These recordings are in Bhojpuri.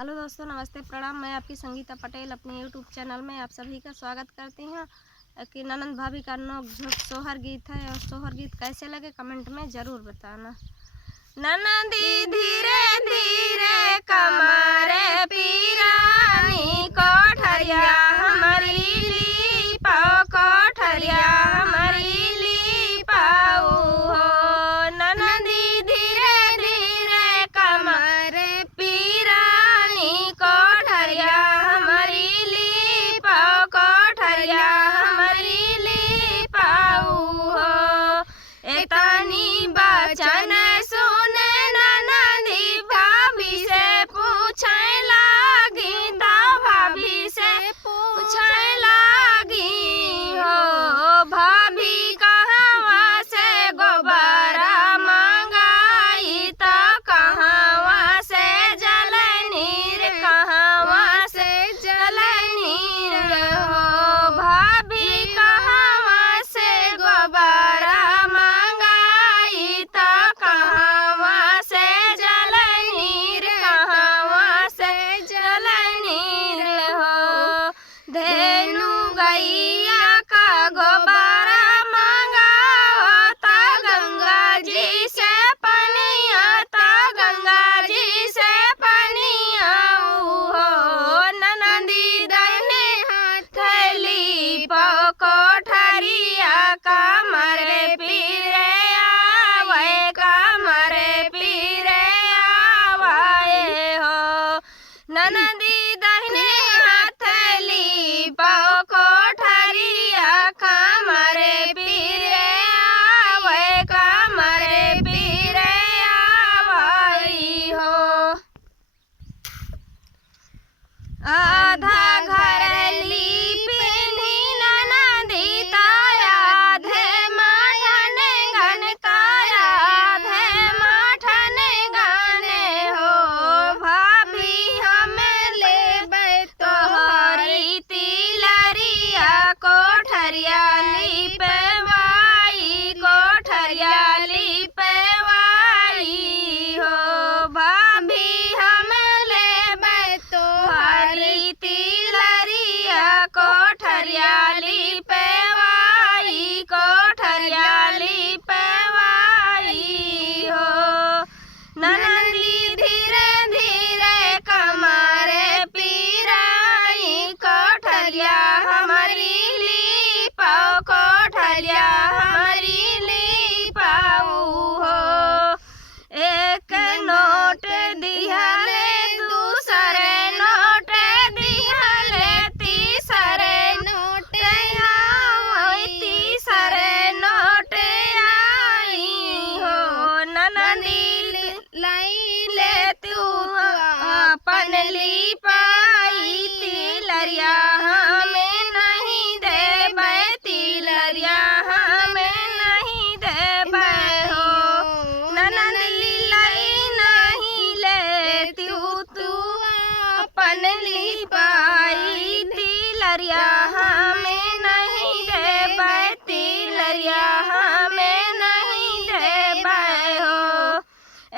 हेलो दोस्तों, नमस्ते, प्रणाम। मैं आपकी संगीता पटेल अपने यूट्यूब चैनल में आप सभी का स्वागत करती हूँ। कि ननंद भाभी का नोक झोंक सोहर गीत है और सोहर गीत कैसे लगे कमेंट में ज़रूर बताना। ननदी धीरे धीरे कमरे पीरानी कोठरिया हमारी ली पाओ, कोठरिया हमारी ली पाओ हो। ननदी धीरे धीरे कमरे पीरानी कोठरिया हमारी ली पाओ, कोठरिया हमारी ली पाओ हो। एतनी बचन सुने ननदी भाभी से पूछे लागी, दा भाभी से पूछे लागी हो। भाभी कहवा से गोबरा मंगाई तो कहवा से जलनीर, कहवा से जलनीर हो। भाभी कहवा से गोबरा मंगाई तो कहवा से जलनीर, कहवा से जलनीर हो। धेनु गैया का गोबरा मंगाओ ता गंगा जी से पनिया, ता गंगा जी से पनिया हो। ननदी दाहिने हाथ ली पाओ, कोठरिया कमरे पीरे आवे, कमरे पीरे आवे हो। ननदी दाहिने हाथ ली पाओ, कोठरिया कमरे पीरे आवे, कमरे पीरे आवे हो। आधा घर लीपनी ननदी ताया आधे माठन गन काया, आधे माठन गाने हो। भाभी हमें लेबै तोहरी तिलरिया, कोठरिया लिपवाई, कोठरिया लिपवाई हो। भाभी हमें लेबै तोहरी तिलरिया, कोठरिया लिपवाई, कोठरिया लिपवाई हो। ननदी धीरे धीरे कमरे पीराई, कोठरिया हमारी ली पाओ, कोठरिया हमारी ली पाओ हो। एक नोट दिहले दूसरे नोट दिहले तीसरे नोट आई, तीसरे नोट आई हो। ननदी लाई ले तू अपन ली पाई, तिलरिया हमें नहीं देबै, तिलरिया हमें नहीं देबै हो। ननदी लाई नहीं ले तू अपन ली पाई, तिलरिया हमें नहीं देबै, तिलरिया हमें नहीं देबै हो।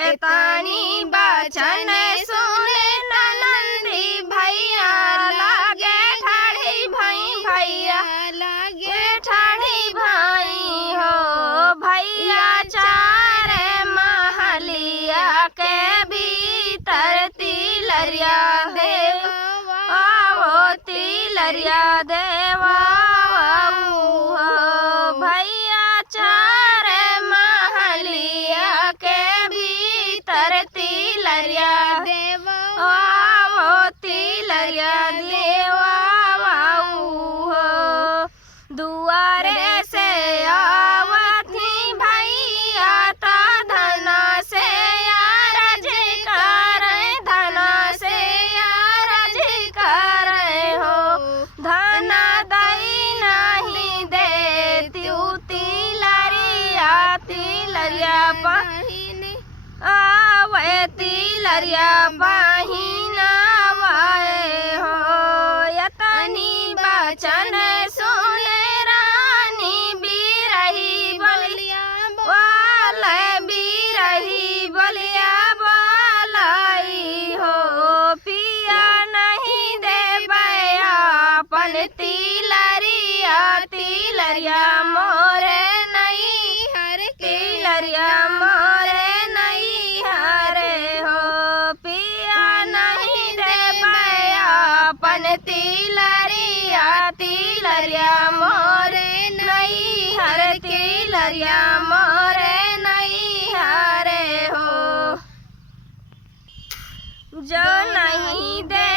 एतनी बचन सुने ननदी भैया लागे ठाढ़ी भाई, भैया लागे ठाढ़ी भाई हो। भैया चार महलिया के भीतर तिलरिया देवा वो, तिलरिया देवा हो। भैया चार महलिया के भीतर तिलरिया देवा वो, तिलरिया देवा हो। दुआरे से आवती भैया ता धना से यारज करे, धना से यारज करे हो। धना दई नहीं देती तिलरिया, तिलरिया बहिनी आवे, तिलरिया बहिना आवे हो। यतनी बचन सुने रानी बिरही बलिया वाले, बिरही बलिया वालाई हो। पी तिलरिया मोरे नहीं हर तिलरिया मोरे नहीं हरे हो पिया नहीं दे अपन तिलरिया तिलरिया मोरे नहीं हर तिलरिया मोरे नहीं हरे हो जो नहीं दे